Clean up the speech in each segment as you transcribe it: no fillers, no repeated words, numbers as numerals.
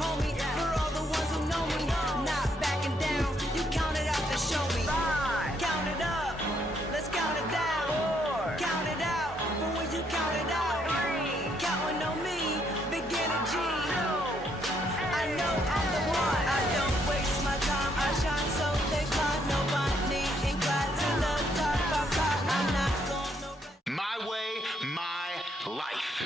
homie. For all the ones who know me, not backing down. You count it out to show me. 5. Count it up. Let's count it down. 4. Count it out. For when you count it out. 3. Counting on me. Beginner G. 2. I know I'm the one. I don't waste my time. I shine so they climb. Nobody inclined to the top. I'm not gonna. My way, my life.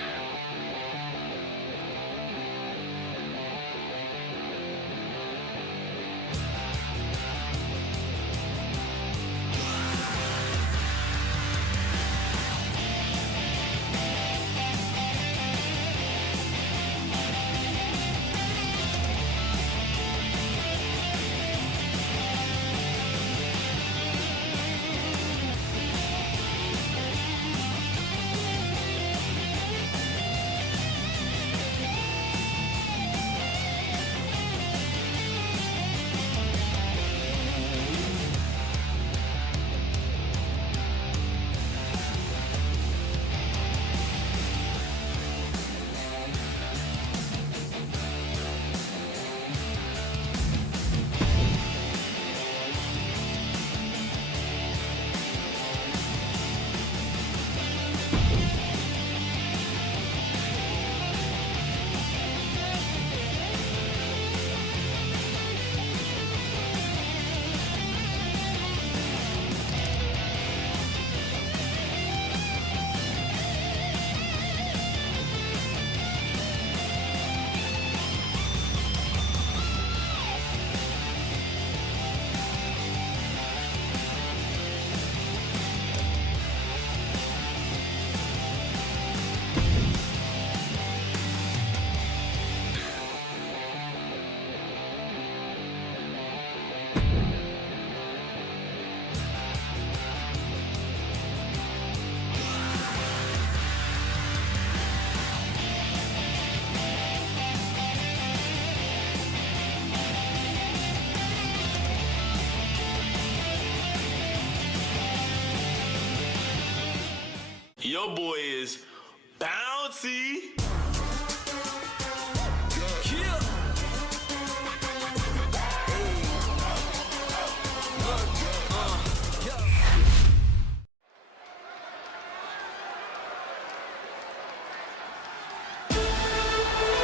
Your boy is bouncy.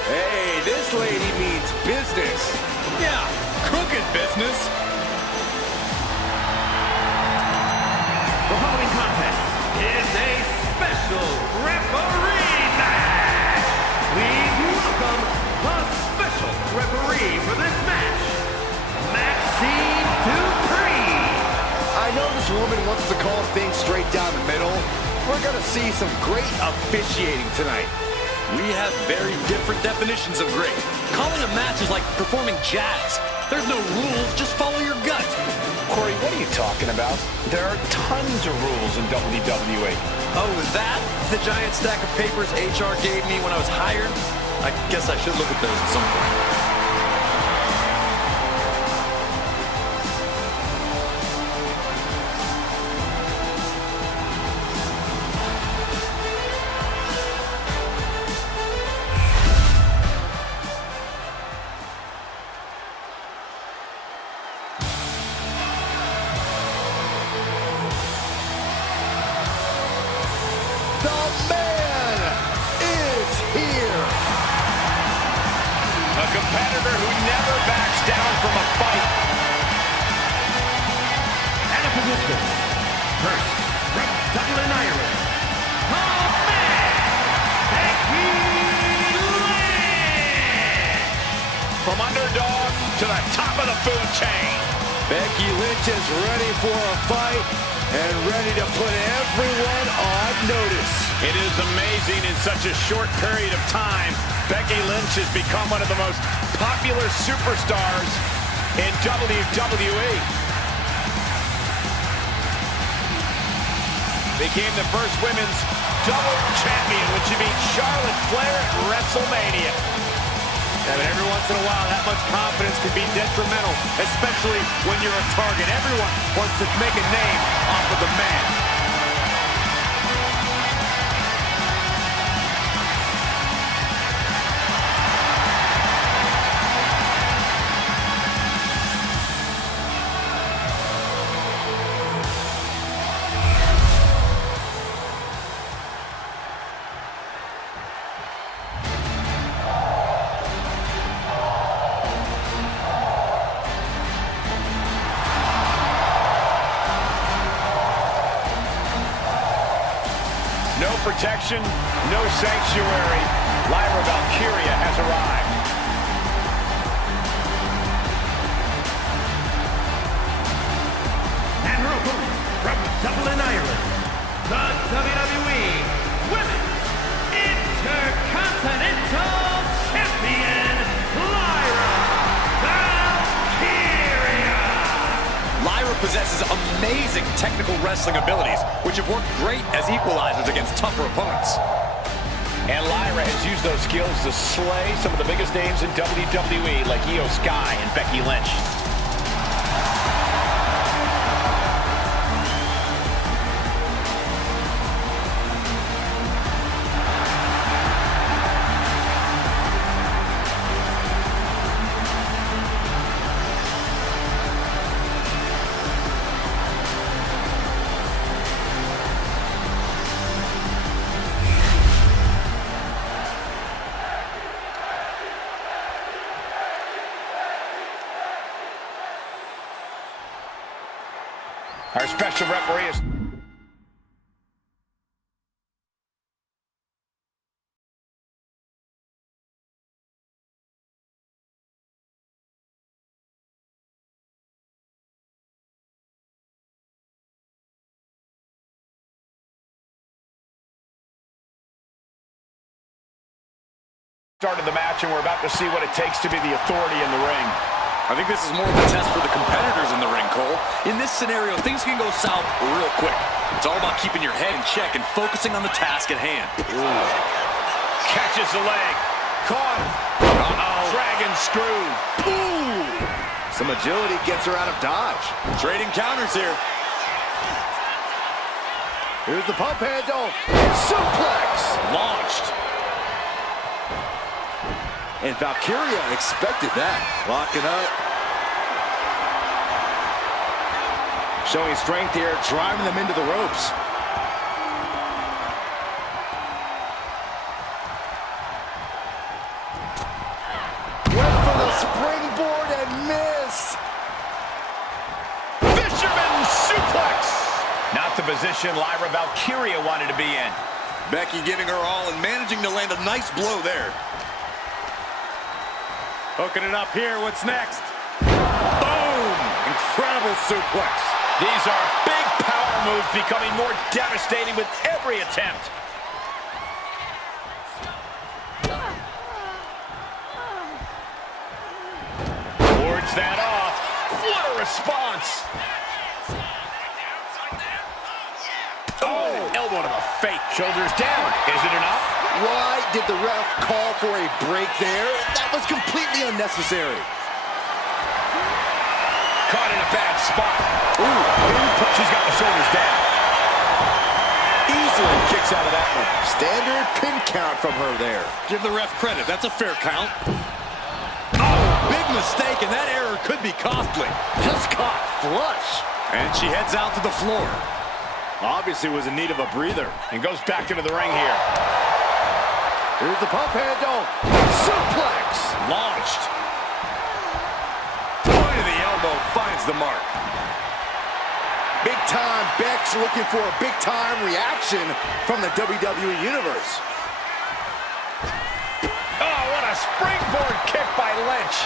Hey, this lady means business. Yeah, crooked business. The following contest is a special referee match. Please welcome the special referee for this match, Maxine Dupree. I know this woman wants to call things straight down the middle. We're gonna see some great officiating tonight. We have very different definitions of great. Calling a match is like performing jazz. There's no rules, just follow your gut. Corey, what are you talking about? There are tons of rules in WWE. Oh, is that the giant stack of papers HR gave me when I was hired? I guess I should look at those at some point. Competitor who never backs down from a fight. And a position. First, from Dublin, Ireland. Oh, man! Becky Lynch! From underdog to the top of the food chain. Becky Lynch is ready for a fight and ready to put everyone on notice. It is amazing in such a short period of time, Becky Lynch has become one of the most popular superstars in WWE. Became the first women's double champion when she beat Charlotte Flair at WrestleMania. Yeah, but every once in a while, that much confidence can be detrimental, especially when you're a target. Everyone wants to make a name off of the man. protection, no sanctuary. Lyra Valkyria has arrived. And her opponent from Dublin, Ireland, the WWE Women's Intercontinental Champion, Lyra Valkyria. Lyra possesses amazing technical wrestling abilities, which have worked great as equalizers against tougher opponents. And Lyra has used those skills to slay some of the biggest names in WWE, like Iyo Sky and Becky Lynch. Our special referee is... started the match, and we're about to see what it takes to be the authority in the ring. I think this is more of a test for the competitors in the ring, Cole. In this scenario, things can go south real quick. It's all about keeping your head in check and focusing on the task at hand. Ooh. Catches the leg. Caught. Uh-oh. Dragon screw. Ooh! Some agility gets her out of dodge. Trading counters here. Here's the pump handle. Suplex! Launched. And Valkyria expected that. Locking up. Showing strength here, driving them into the ropes. Went for the springboard and miss. Fisherman suplex. Not the position Lyra Valkyria wanted to be in. Becky giving her all and managing to land a nice blow there. Hooking it up here, what's next? Boom! Incredible suplex. These are big power moves becoming more devastating with every attempt. Wards that off. What a response! Oh, elbow to the face. Shoulders down. Is it enough? Why did the ref call for a break there? That was completely unnecessary. Caught in a bad spot. Ooh, she's got the shoulders down. Easily kicks out of that one. Standard pin count from her there. Give the ref credit. That's a fair count. Oh, big mistake, and that error could be costly. Just caught flush. And she heads out to the floor. Obviously was in need of a breather. And goes back into the ring here. Here's the pump handle. Suplex. Launched. Point of the elbow finds the mark. Big time Beck's looking for a big time reaction from the WWE Universe. Oh, what a springboard kick by Lynch.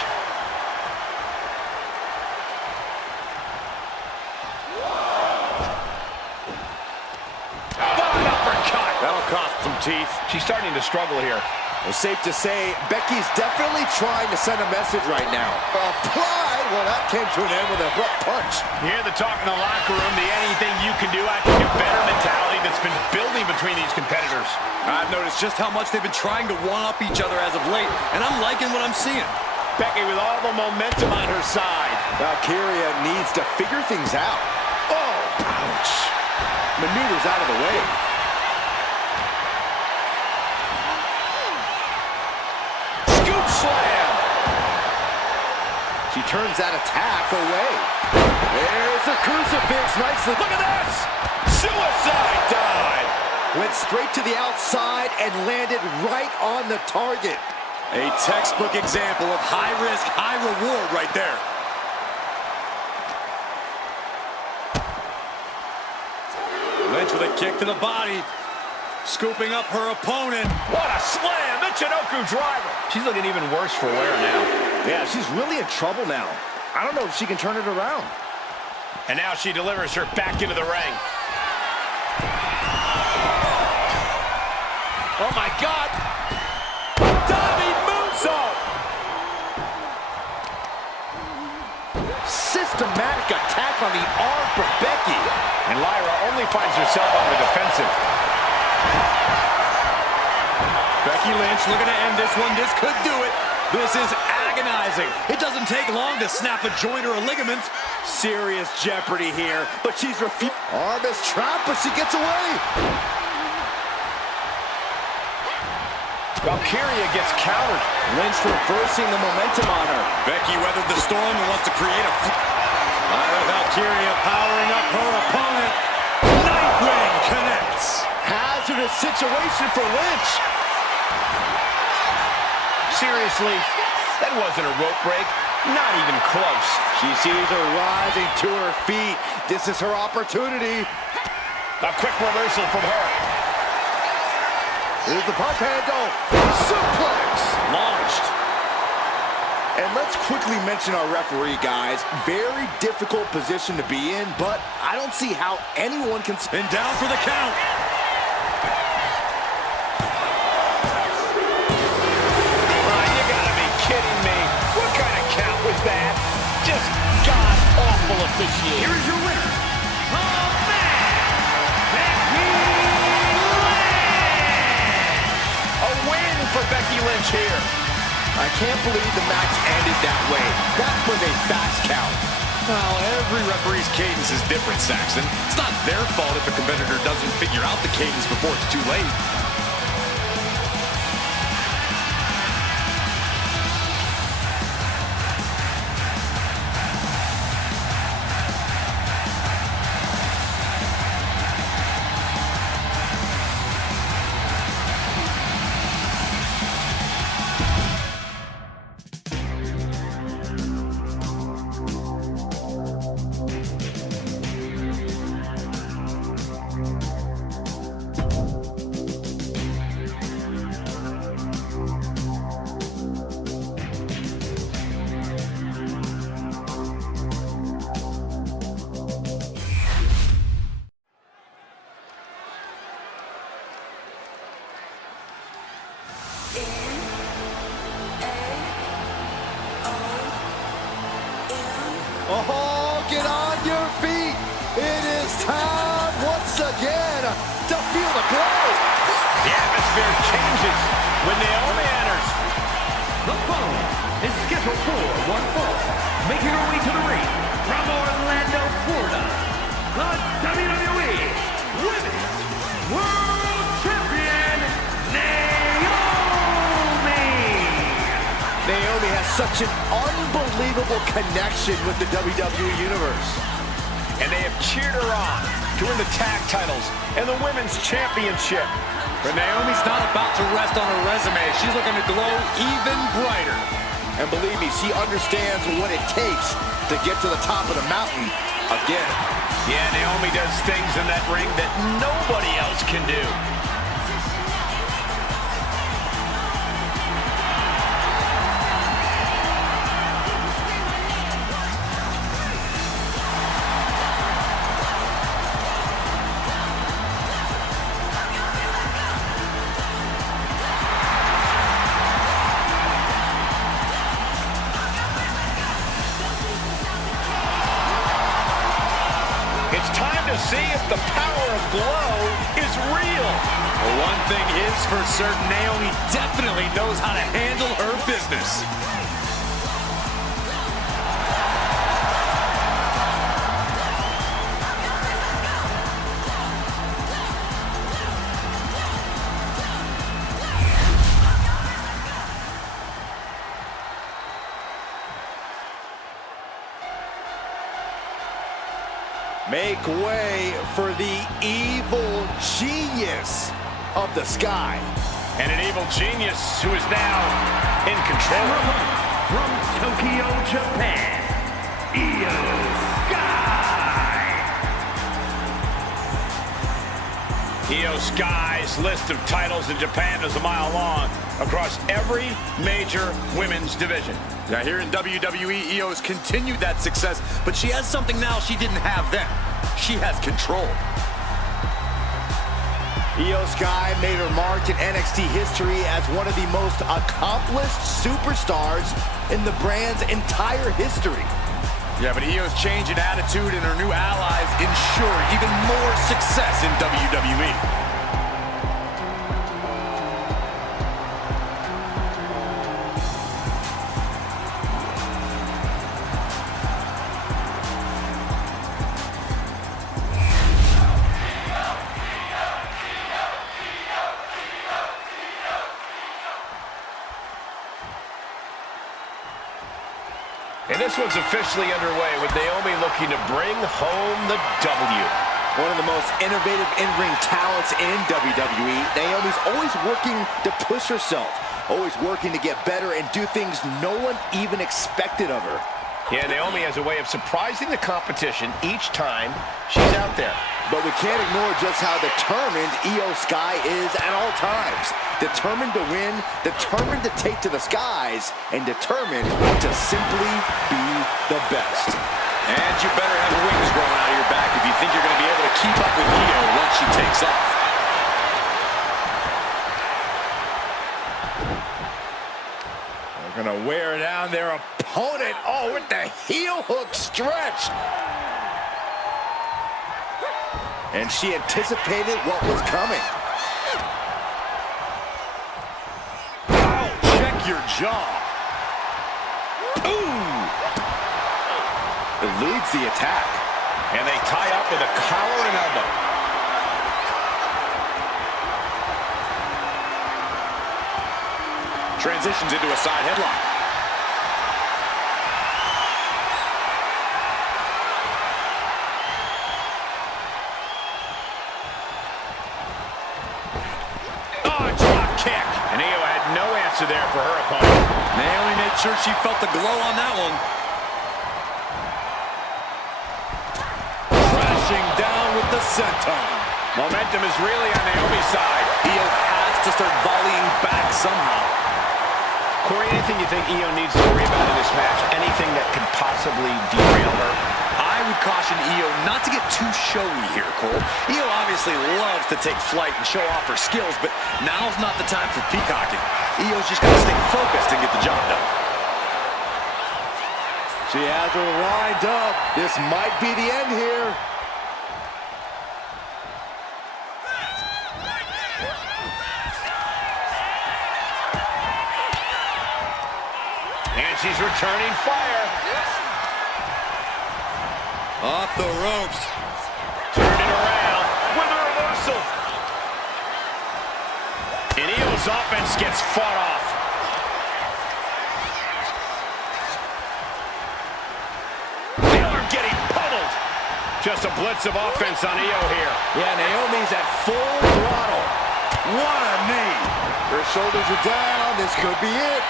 What an uppercut. That'll cost some teeth. She's starting to struggle here. It's safe to say Becky's definitely trying to send a message right now. Applied. Well, that came to an end with a abrupt punch. You hear the talk in the locker room, the anything you can do, I can do better mentality that's been building between these competitors. I've noticed just how much they've been trying to one-up each other as of late, and I'm liking what I'm seeing. Becky with all the momentum on her side. Valkyria needs to figure things out. Oh, ouch. Maneuvers out of the way. Scoop slam. She turns that attack away. There's a crucifix. Nicely. Look at this. Suicide dive. Went straight to the outside and landed right on the target. A textbook example of high risk, high reward right there. Lynch with a kick to the body. Scooping up her opponent. What a slam! Michinoku driver. She's looking even worse for wear now. Yeah, she's really in trouble now. I don't know if she can turn it around. And now she delivers her back into the ring. Oh my God! Diving moonsault! Systematic attack on the arm for Becky. And Lyra only finds herself on the defensive. Becky Lynch looking to end this one. This could do it. This is agonizing. It doesn't take long to snap a joint or a ligament. Serious jeopardy here, but she's refused. Arm is trapped, but she gets away. Valkyria gets countered. Lynch reversing the momentum on her. Becky weathered the storm and wants to create a... Lyra Valkyria powering up her opponent. Nightwing connects. Hazardous situation for Lynch. Seriously, that wasn't a rope break. Not even close. She sees her rising to her feet. This is her opportunity. A quick reversal from her. Here's the pump handle. Suplex. Launched. And let's quickly mention our referee, guys. Very difficult position to be in, but I don't see how anyone can... And down for the count. You gotta be kidding me. What kind of count was that? Just god-awful officiating. Here is your winner, A win for Becky Lynch here. I can't believe the match ended that way. That was a fast count. Well, every referee's cadence is different, Saxton. It's not their fault if a competitor doesn't figure out the cadence before it's too late. Oh, get on your feet. It is time once again to feel the glow. The atmosphere changes when Naomi enters. The following is scheduled for one fall. Making her way to the ring from Orlando, Florida, the WWE Women's World Champion, Naomi. Naomi has such an unbelievable connection with the WWE Universe. And they have cheered her on to win the tag titles and the Women's Championship. But Naomi's not about to rest on her resume. She's looking to glow even brighter. And believe me, she understands what it takes to get to the top of the mountain again. Yeah, Naomi does things in that ring that nobody else can do. It's time to see if the power of glow is real. Well, one thing is for certain, Naomi definitely knows how to handle her business. Make way for the evil genius of the sky. And an evil genius who is now in control. From Tokyo, Japan, Iyo Sky. Iyo Sky's list of titles in Japan is a mile long across every major women's division. Now here in WWE, Iyo has continued that success, but she has something now she didn't have then. She has control. Iyo Sky made her mark in NXT history as one of the most accomplished superstars in the brand's entire history. Yeah, but Io's change in attitude and her new allies ensure even more success in WWE. And this one's officially underway with Naomi looking to bring home the W. One of the most innovative in-ring talents in WWE, Naomi's always working to push herself, always working to get better and do things no one even expected of her. Yeah, Naomi has a way of surprising the competition each time she's out there. But we can't ignore just how determined Iyo Sky is at all times. Determined to win, determined to take to the skies, and determined to simply be the best. And you better have wings growing out of your back if you think you're going to be able to keep up with Iyo once she takes off. They're going to wear down their opponent. Oh, with the heel hook stretch. And she anticipated what was coming. Oh, check your jaw. Ooh! Eludes the attack. And they tie up with a collar and elbow. Transitions into a side headlock. There for her opponent. Naomi made sure she felt the glow on that one. Crashing down with the senton. Momentum is really on Naomi's side. Iyo has to start volleying back somehow. Corey, anything you think Iyo needs to worry about in this match? Anything that could possibly derail her? I would caution Iyo not to get too showy here, Cole. Iyo obviously loves to take flight and show off her skills, but now's not the time for peacocking. Io's just got to stay focused and get the job done. She has her lined up. This might be the end here. And she's returning fire. Off the ropes. Turning around with a reversal. And Io's offense gets fought off. The arm getting pummeled. Just a blitz of offense on Iyo here. Yeah, Naomi's at full throttle. What a knee. Her shoulders are down. This could be it.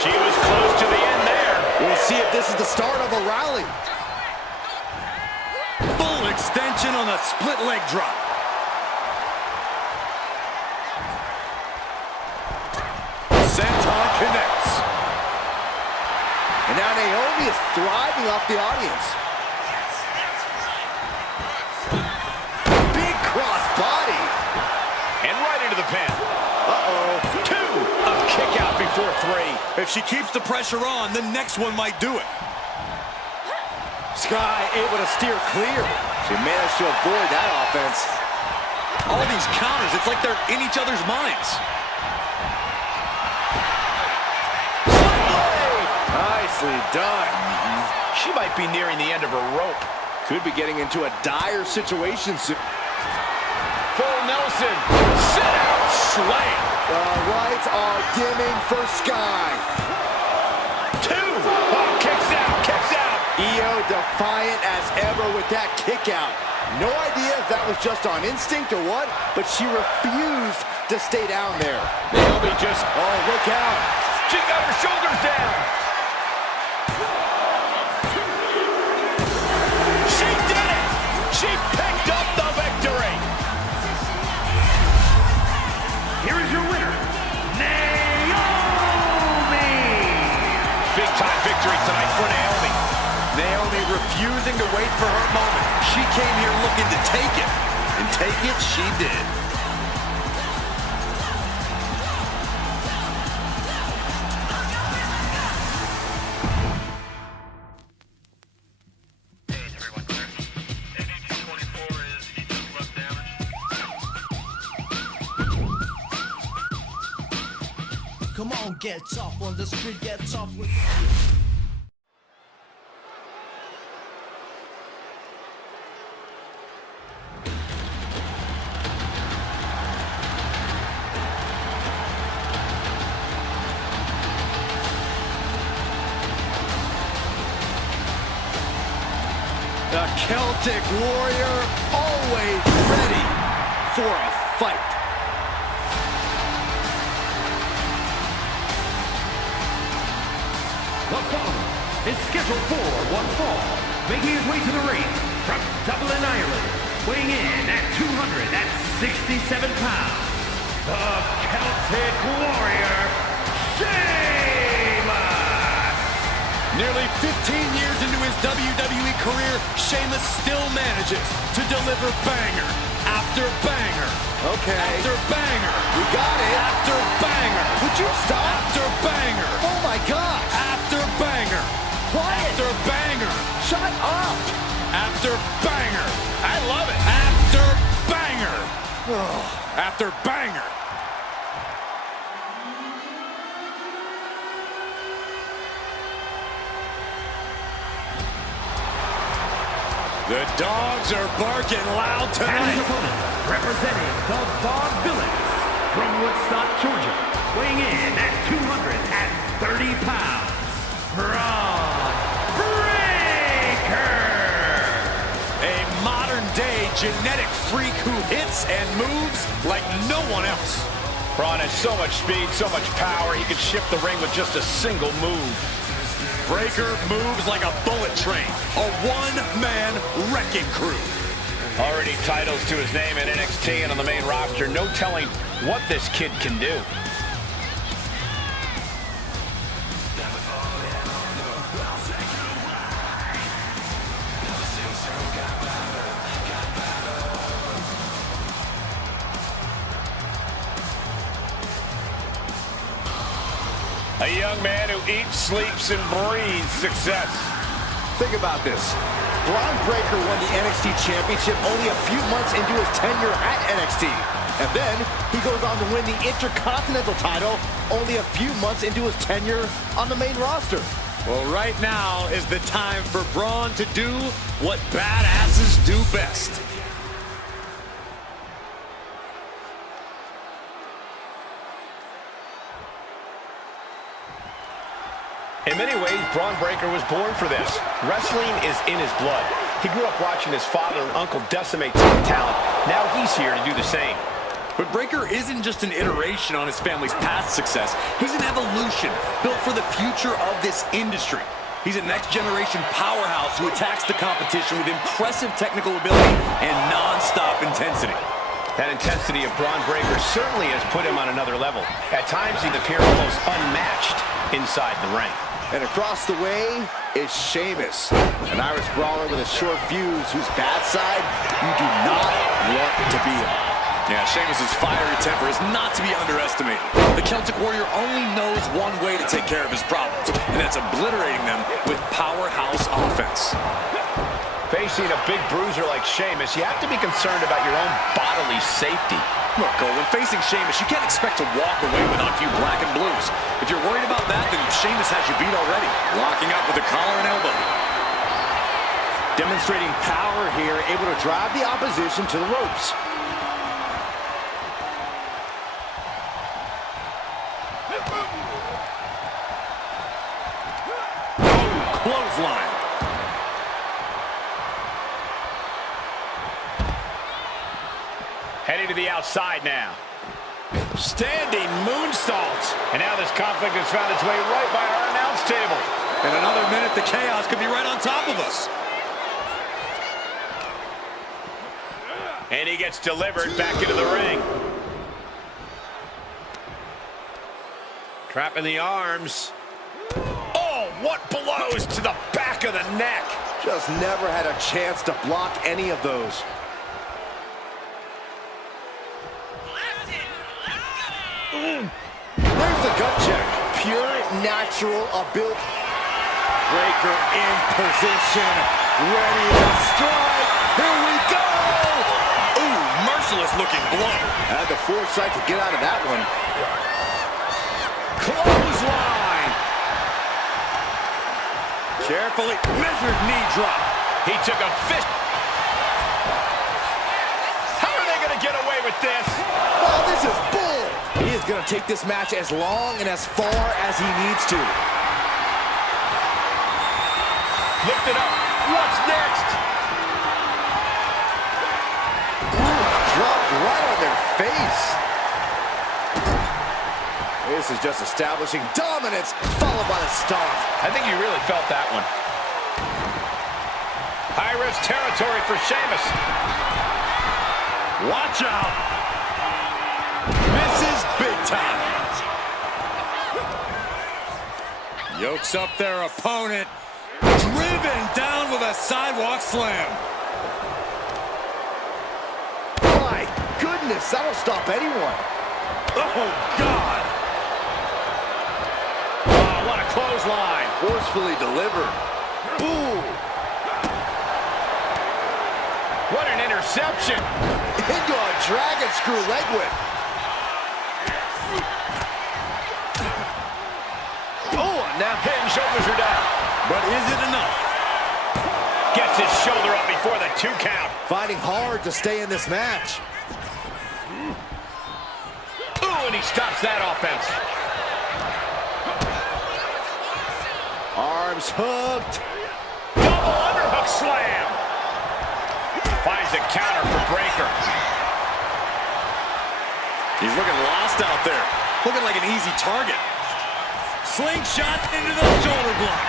She was close to the end there. We'll see if this is the start of a rally. Full extension on a split leg drop. Senton connects. And now Naomi is thriving off the audience. Big cross body. And right into the pin. Uh-oh. 2, a kick out before 3. If she keeps the pressure on, the next one might do it. Sky able to steer clear. She managed to avoid that offense. All these counters, it's like they're in each other's minds. Nicely done. She might be nearing the end of her rope. Could be getting into a dire situation soon. Full Nelson. Sit out. Slam. The lights are dimming for Sky. 2. Oh, kicks out. Kicks out. Iyo defiant as ever with that kick out. No idea if that was just on instinct or what, but she refused to stay down there. Naomi just... Oh, look out. She got her shoulders down. She did it. She picked up the victory. refusing to wait for her moment. She came here looking to take it. And take it she did. Come on, get tough on the street, get tough with. The Celtic Warrior always ready for a fight. The following is scheduled for one fall, making his way to the ring from Dublin, Ireland, weighing in at 267 pounds, the Celtic Warrior, Sheamus! Nearly 15 years into his WWE career, Sheamus still manages to deliver banger after banger. Okay. After banger. We got it. After banger. Would you stop? After banger. Oh my gosh. After banger. Quiet. After banger. Shut up. After banger. I love it. After banger. After banger. The dogs are barking loud And his tonight. opponent, representing the Vaudevillains from Woodstock, Georgia, weighing in at 230 pounds, Bron Breakker! A modern-day genetic freak who hits and moves like no one else. Bron has so much speed, so much power, he can shift the ring with just a single move. Breakker moves like a bullet train, a one-man wrecking crew. Already titles to his name in NXT and on the main roster. No telling what this kid can do. A young man who eats, sleeps, and breathes success. Think about this. Bron Breakker won the NXT Championship only a few months into his tenure at NXT. And then he goes on to win the Intercontinental title only a few months into his tenure on the main roster. Well, right now is the time for Bron to do what badasses do best. In many ways, Bron Breakker was born for this. Wrestling is in his blood. He grew up watching his father and uncle decimate team talent. Now he's here to do the same. But Breakker isn't just an iteration on his family's past success. He's an evolution built for the future of this industry. He's a next-generation powerhouse who attacks the competition with impressive technical ability and non-stop intensity. That intensity of Bron Breakker certainly has put him on another level. At times, he'd appear almost unmatched inside the ring. And across the way is Sheamus, an Irish brawler with a short fuse whose bad side you do not want to be on. Yeah, Sheamus' fiery temper is not to be underestimated. The Celtic Warrior only knows one way to take care of his problems, and that's obliterating them with powerhouse offense. Facing a big bruiser like Sheamus, you have to be concerned about your own bodily safety. Look, Cole, when facing Sheamus, you can't expect to walk away with a few black and blues. If you're worried about that, then Sheamus has you beat already, locking up with a collar and elbow. Demonstrating power here, able to drive the opposition to the ropes. Clothesline. Heading to the outside now. Standing moonsault. And now this conflict has found its way right by our announce table. In another minute, the chaos could be right on top of us. And he gets delivered back into the ring. Trapping the arms. Oh, what blows to the back of the neck. Just never had a chance to block any of those. There's the gut check. Pure natural ability. Breaker in position. Ready to strike. Here we go. Ooh, merciless looking blow. Had the foresight to get out of that one. Clothesline. Carefully measured knee drop. He took a fist. How are they going to get away with this? Oh, this is bull. He is going to take this match as long and as far as he needs to. Lift it up. What's next? Ooh, dropped right on their face. This is just establishing dominance, followed by the stomp. I think you really felt that one. High-risk territory for Sheamus. Watch out. Misses big time. Yokes up their opponent. Driven down with a sidewalk slam. My goodness, that'll stop anyone. Oh, God. Oh, what a clothesline. Forcefully delivered. Ooh. What an interception. Into a dragon screw leg whip. Oh, now Head and shoulders are down. But is it enough? Gets his shoulder up before the 2 count. fighting hard to stay in this match. Ooh, and he stops that offense. Arms hooked. Double underhook slam. Finds a counter for Breaker. He's looking lost out there. Looking like an easy target. Slingshot into the shoulder block.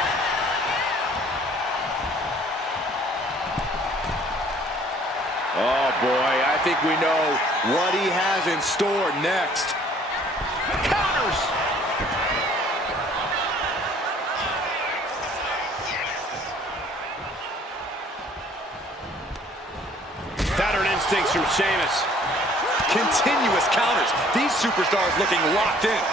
Oh boy, I think we know what he has in store next. Counters. Pattern instincts from Sheamus. Continuous counters. These superstars looking locked in.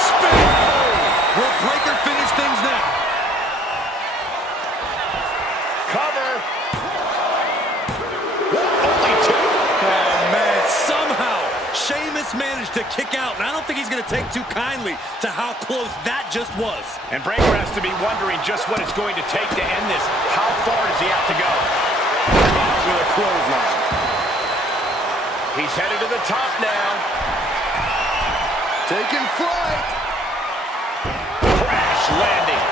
Spin! Will Breaker finish things now? Cover. Only 2. Oh, man. Somehow, Sheamus managed to kick out, and I don't think he's going to take too kindly to how close that just was. And Breaker has to be wondering just what it's going to take to end this. How far does he have to go? Caught with a clothesline. He's headed to the top now. Taking flight. Crash landing.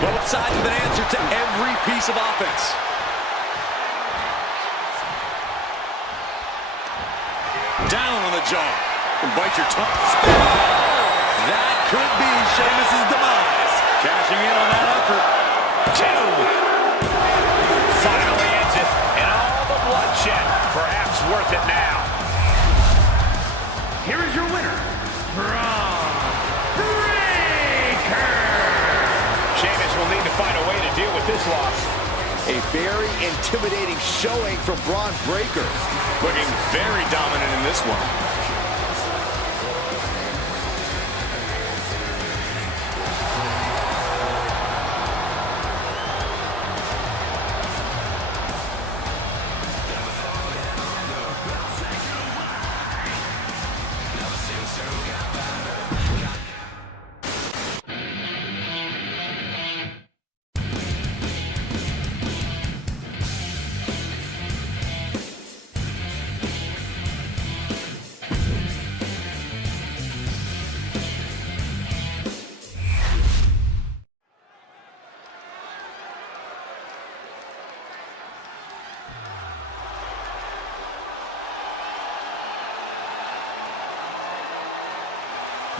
Both sides with an answer to every piece of offense. Down on the jaw. And bite your tongue. That could be Sheamus' demise. Cashing in on that effort. 2. Finally ends it. And all the bloodshed. Perhaps worth it now. Here is your winner, Bron Breakker. Sheamus will need to find a way to deal with this loss. A very intimidating showing from Bron Breakker. Looking very dominant in this one.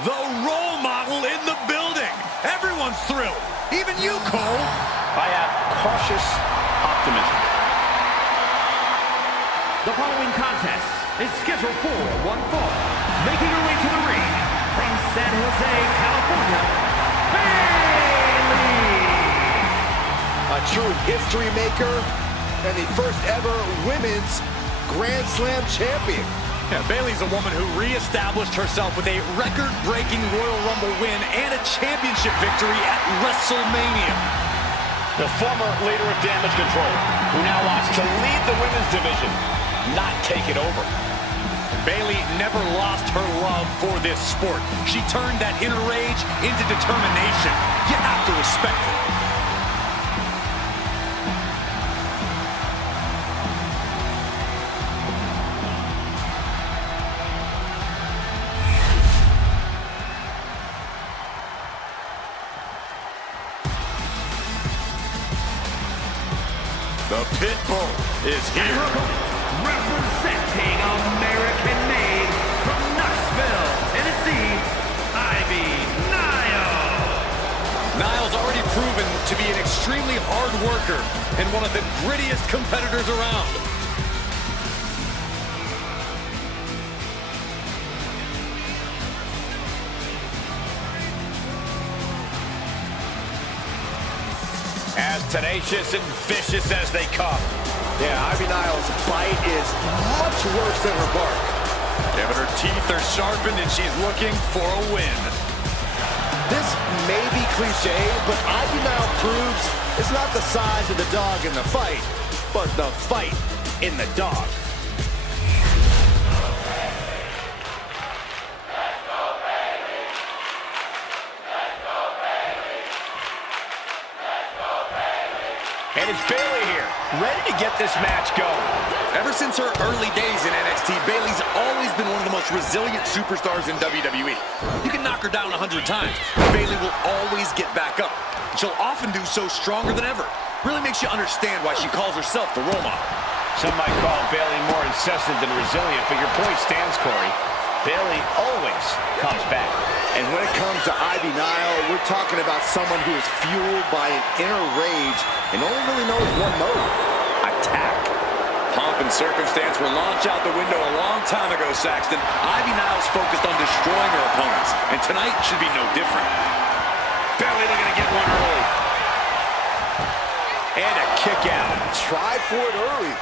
The role model in the building. Everyone's thrilled. Even you, Cole. I have cautious optimism. The following contest is scheduled for one fall. Making her way to the ring from San Jose, California, Bayley! A true history maker and the first ever women's Grand Slam champion. Yeah, Bayley's a woman who reestablished herself with a record-breaking Royal Rumble win and a championship victory at WrestleMania. The former leader of Damage Control, who now wants to lead the women's division, not take it over. Bayley never lost her love for this sport. She turned that inner rage into determination. You have to respect it. The Pitbull is here. Representing American-made from Knoxville, Tennessee, Ivy Nile. Nile's already proven to be an extremely hard worker and one of the grittiest competitors around. As tenacious and vicious as they come. Yeah, Ivy Nile's bite is much worse than her bark. Yeah, but her teeth are sharpened and she's looking for a win. This may be cliche, but Ivy Nile proves it's not the size of the dog in the fight, but the fight in the dog. And it's Bayley here, ready to get this match going. Ever since her early days in NXT, Bayley's always been one of the most resilient superstars in WWE. You can knock her down 100 times, Bayley will always get back up. She'll often do so stronger than ever. Really makes you understand why she calls herself the role model. Some might call Bayley more incessant than resilient, but your point stands, Corey. Bayley always comes back. And when it comes to Ivy Nile, we're talking about someone who is fueled by an inner rage and only really knows one mode: attack. Pomp and circumstance were launched out the window a long time ago, Saxton. Ivy Nile's focused on destroying her opponents, and tonight should be no different. Bayley looking to get one early. And a kick out. Tried for it early.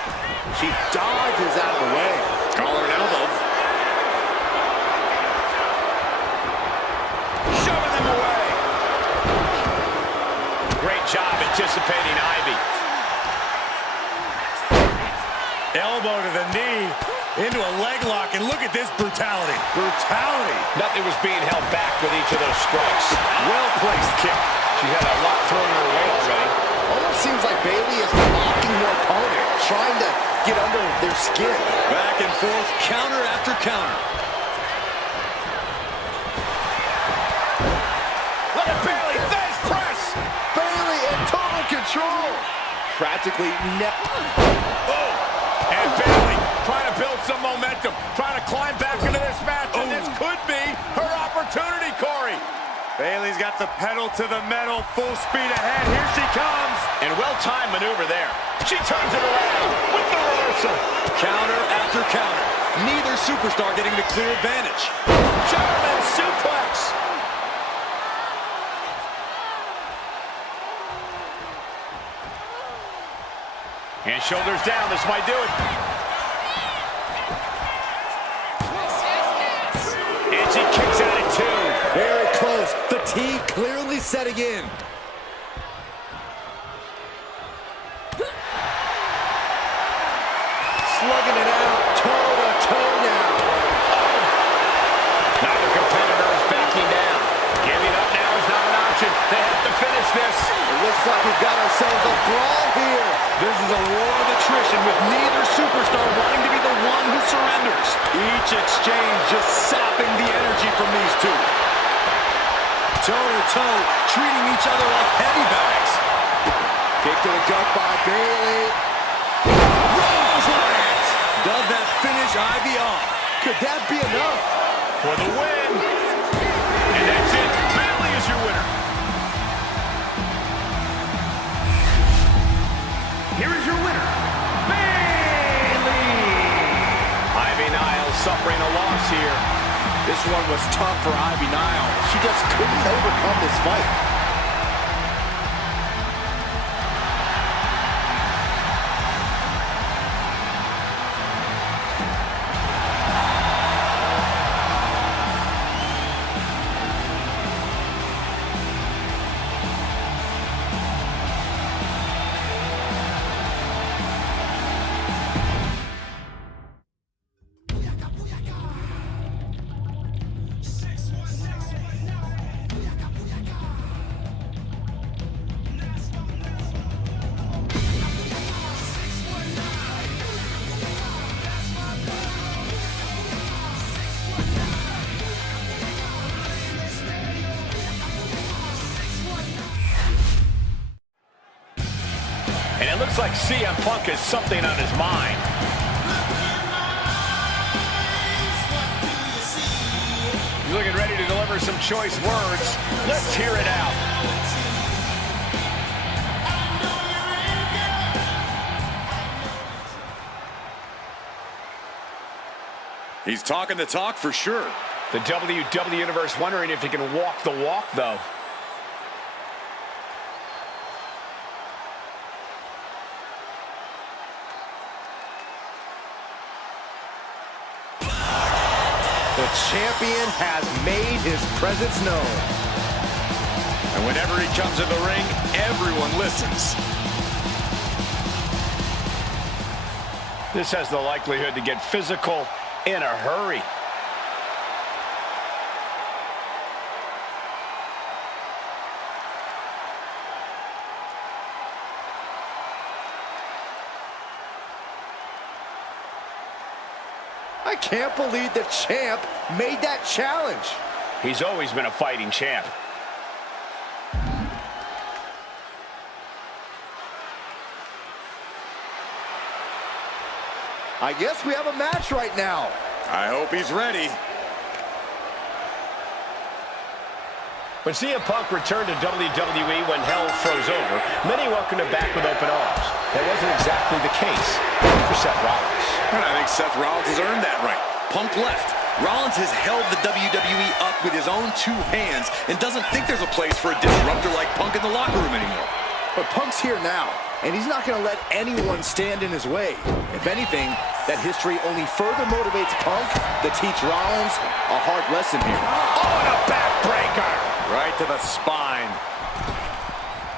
She dodges out of the way. Collar and elbow. Shoving them away. Great job anticipating Ivy. Elbow to the knee, into a leg lock, and look at this brutality. Brutality. Nothing was being held back with each of those strikes. Well-placed kick. She had a lot thrown her way already. Almost seems like Bayley is mocking her opponent, trying to get under their skin. Back and forth, counter after counter. Look at Bayley, face press! Bayley in total control. Practically Oh! And Bayley trying to build some momentum, trying to climb back into this match, and this could be her opportunity, Corey. Bayley's got the pedal to the metal, full speed ahead. Here she comes. And well-timed maneuver there. She turns it around with the reversal. Counter after counter. Neither superstar getting the clear advantage. German suplex. And shoulders down, this might do it. And she kicks out at two. very close. Fatigue clearly setting in. Slugging it out, toe-to-toe now. Neither competitor is backing down. Giving up now is not an option. They have to finish this. It looks like we've got ourselves a brawl here. This is a war of attrition with neither superstar wanting to be the one who surrenders. Each exchange just sapping the energy from these two. Toe-to-toe, treating each other like heavy bags. Kick to the gut by Bayley. Rollins! Does that finish Ivy off? Could that be enough? For the win. And that's it. Bayley is your winner. here. This one was tough for Ivy Nile. She just couldn't overcome this fight. And it looks like CM Punk has something on his mind. He's looking ready to deliver some choice words. Let's hear it out. He's talking the talk for sure. The WWE Universe wondering if he can walk the walk, though. The champion has made his presence known. And whenever he comes in the ring, everyone listens. This has the likelihood to get physical in a hurry. I can't believe the champ made that challenge. He's always been a fighting champ. I guess we have a match right now. I hope he's ready. When CM Punk returned to WWE when hell froze over, many welcomed him back with open arms. That wasn't exactly the case for Seth Rollins. And I think Seth Rollins has earned that right. Punk left. Rollins has held the WWE up with his own two hands and doesn't think there's a place for a disruptor like Punk in the locker room anymore. But Punk's here now, and he's not going to let anyone stand in his way. If anything, that history only further motivates Punk to teach Rollins a hard lesson here. Oh, and a backbreaker! Right to the spine.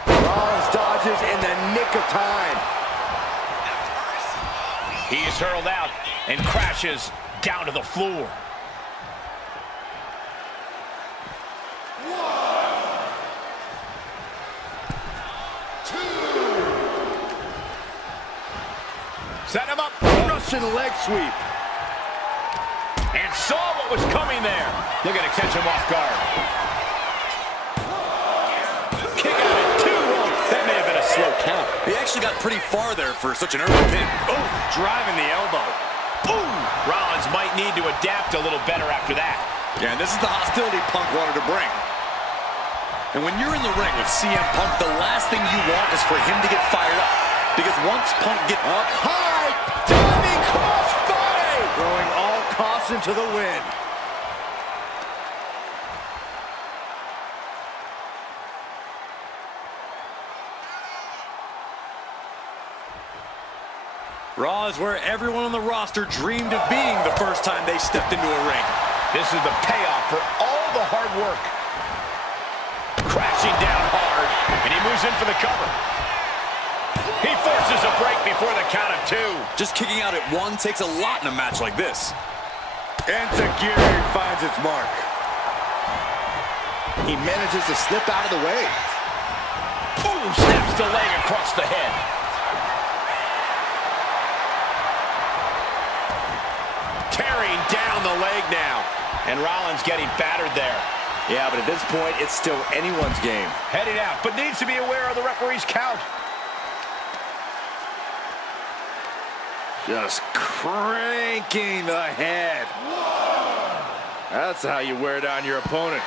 Rollins dodges in the nick of time. He's hurled out and crashes down to the floor. Set him up. Russian leg sweep. And saw what was coming there. Looking to catch him off guard. Kick out at 2. That may have been a slow count. He actually got pretty far there for such an early pin. Oh, driving the elbow. Ooh, Rollins might need to adapt a little better after that. Yeah, and this is the hostility Punk wanted to bring. And when you're in the ring with CM Punk, the last thing you want is for him to get fired up. Because once Punk gets Up high, diving crossbody, throwing all caution to the wind. Raw is where everyone on the roster dreamed of being the first time they stepped into a ring. This is the payoff for all the hard work. Crashing down hard, and he moves in for the cover. He forces a break before the count of 2. Just kicking out at 1 takes a lot in a match like this. Enzuigiri finds its mark. He manages to slip out of the way. Ooh, snaps the leg across the head. Tearing down the leg now. And Rollins getting battered there. Yeah, but at this point, it's still anyone's game. Headed out, but needs to be aware of the referee's count. Just cranking the head. That's how you wear down your opponent.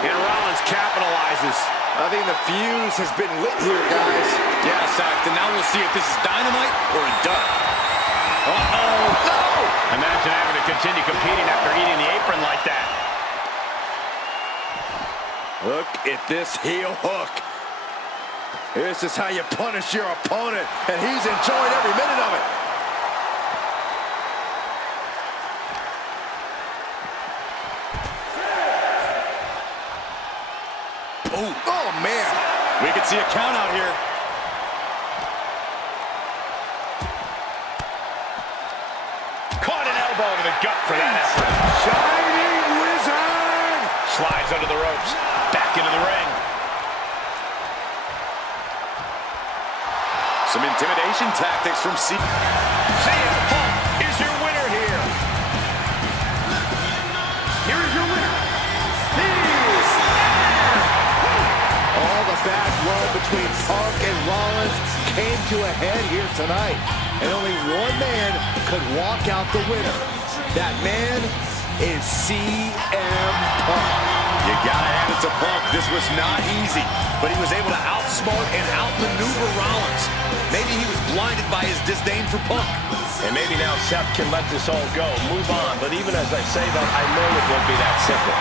And Rollins capitalizes. I think the fuse has been lit here, guys. Yeah, Sack, and now we'll see if this is dynamite or a dud. Uh-oh. No! Imagine having to continue competing after eating the apron like that. Look at this heel hook. This is how you punish your opponent, and he's enjoying every minute of it. Oh, man. We could see a count out here. Caught an elbow to the gut for that effort. Shining Wizard! Slides under the ropes. Back into the ring. Some intimidation tactics from CM Punk is your winner here. Here is your winner, All the bad blood between Punk and Rollins came to a head here tonight. And only one man could walk out the winner. That man is CM Punk. You gotta hand it to Punk. This was not easy, but he was able to outsmart and outmaneuver Rollins. Maybe he was blinded by his disdain for Punk. And maybe now Seth can let this all go, move on. But even as I say that, I know it won't be that simple.